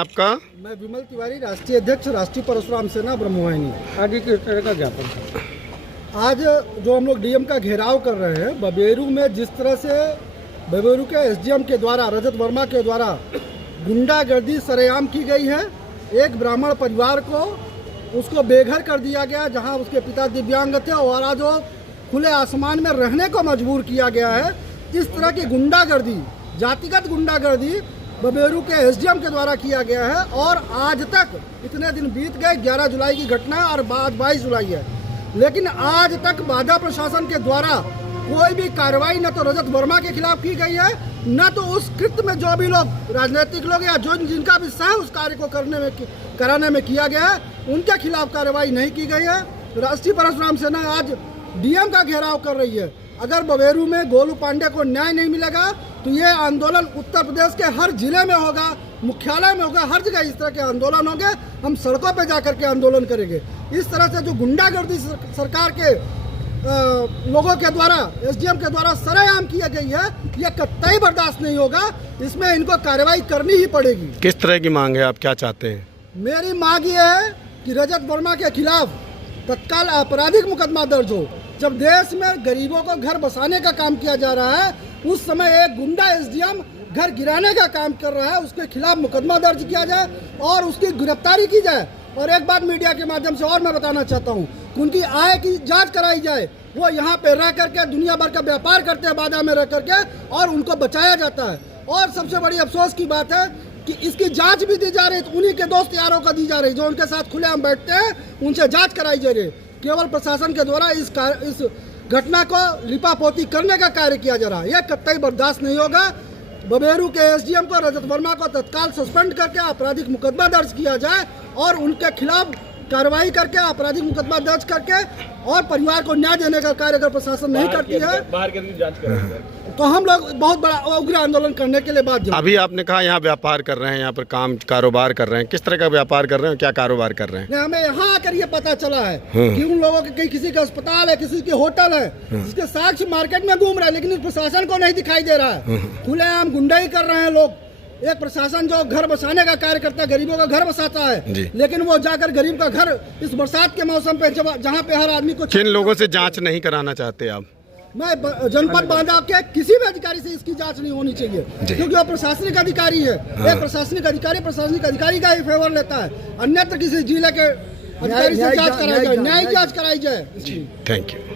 आपका? मैं विमल तिवारी, राष्ट्रीय अध्यक्ष, राष्ट्रीय परशुराम सेना ब्रह्मवाहिनी। आगे किस तरह का ज्ञापन था? आज जो हम लोग डीएम का घेराव कर रहे हैं, बबेरू में जिस तरह से बबेरू के एसडीएम के द्वारा, रजत वर्मा के द्वारा गुंडागर्दी सरेआम की गई है। एक ब्राह्मण परिवार को उसको बेघर कर दिया गया, जहां उसके पिता दिव्यांग थे, और आज वो खुले आसमान में रहने को मजबूर किया गया है। इस तरह की गुंडागर्दी, जातिगत गुंडागर्दी बबेरू के एसडीएम के द्वारा किया गया है। और आज तक इतने दिन बीत गए, 11 जुलाई की घटना और आज 22 जुलाई है, लेकिन आज तक बाधा प्रशासन के द्वारा कोई भी कार्रवाई न तो रजत वर्मा के खिलाफ की गई है, न तो उस कृत्य में जो भी लोग राजनीतिक लोग या जो जिनका भी सह उस कार्य को कराने में किया गया है, उनके खिलाफ कार्रवाई नहीं की गई है। राष्ट्रीय परशुराम सेना आज डीएम का घेराव कर रही है। अगर बबेरू में गोलू पांडे को न्याय नहीं मिलेगा तो ये आंदोलन उत्तर प्रदेश के हर जिले में होगा, मुख्यालय में होगा, हर जगह इस तरह के आंदोलन होंगे। हम सड़कों पे जाकर के आंदोलन करेंगे। इस तरह से जो गुंडागर्दी सरकार के लोगों के द्वारा, एसडीएम के द्वारा सरेआम की गई है, ये कतई बर्दाश्त नहीं होगा। इसमें इनको कार्रवाई करनी ही पड़ेगी। किस तरह की मांग है, आप क्या चाहते हैं? मेरी मांग ये है कि रजत वर्मा के खिलाफ तत्काल आपराधिक मुकदमा दर्ज हो। जब देश में गरीबों को घर बसाने का काम किया जा रहा है, उस समय एक गुंडा एसडीएम घर गिराने का काम कर रहा है, उसके खिलाफ मुकदमा दर्ज किया जाए और उसकी गिरफ्तारी की जाए। और एक बात मीडिया के माध्यम से और मैं बताना चाहता हूँ, उनकी आय की जांच कराई जाए। वो यहाँ पे रह करके दुनिया भर का व्यापार करते हैं बाधा में रह करके, और उनको बचाया जाता है। और सबसे बड़ी अफसोस की बात है कि इसकी जांच भी दी जा रही है, तो उन्हीं के दोस्त यारों को दी जा रही है जो उनके साथ खुलेआम बैठते हैं, उनसे जांच कराई जा रही है। केवल प्रशासन के द्वारा इस घटना को लिपापोती करने का कार्य किया जा रहा है, यह कतई बर्दाश्त नहीं होगा। बबेरू के एसडीएम को, रजत वर्मा को तत्काल सस्पेंड करके आपराधिक मुकदमा दर्ज किया जाए और उनके खिलाफ कार्रवाई करके आपराधिक मुकदमा दर्ज करके और परिवार को न्याय देने का कार्य अगर प्रशासन नहीं करती है, बाहर की जांच करेंगे, तो हम लोग बहुत बड़ा उग्र आंदोलन करने के लिए बाध्य। अभी आपने कहा यहाँ व्यापार कर रहे हैं, यहाँ पर कारोबार कर रहे हैं, किस तरह का व्यापार कर रहे हैं, क्या कारोबार कर रहे हैं? हमें यहाँ आकर ये पता चला है कि उन लोगों के किसी का अस्पताल है, किसी के होटल है, जिसके साक्ष्य मार्केट में घूम रहा है, लेकिन प्रशासन को नहीं दिखाई दे रहा है। खुलेआम गुंडाई कर रहे हैं लोग। एक प्रशासन जो घर बसाने का कार्य करता है, गरीबों का घर बसाता है, लेकिन वो जाकर गरीब का घर इस बरसात के मौसम पे, जहाँ पे हर आदमी को, किन लोगों से जांच नहीं कराना चाहते आप? मैं जनपद बांदा के किसी भी अधिकारी से इसकी जांच नहीं होनी चाहिए, क्योंकि वो प्रशासनिक अधिकारी है। एक प्रशासनिक अधिकारी का ही फेवर लेता है, अन्यत्र किसी जिले के अधिकारी से जांच कराई जाए, न्यायिक जांच कराई जाए। Thank you.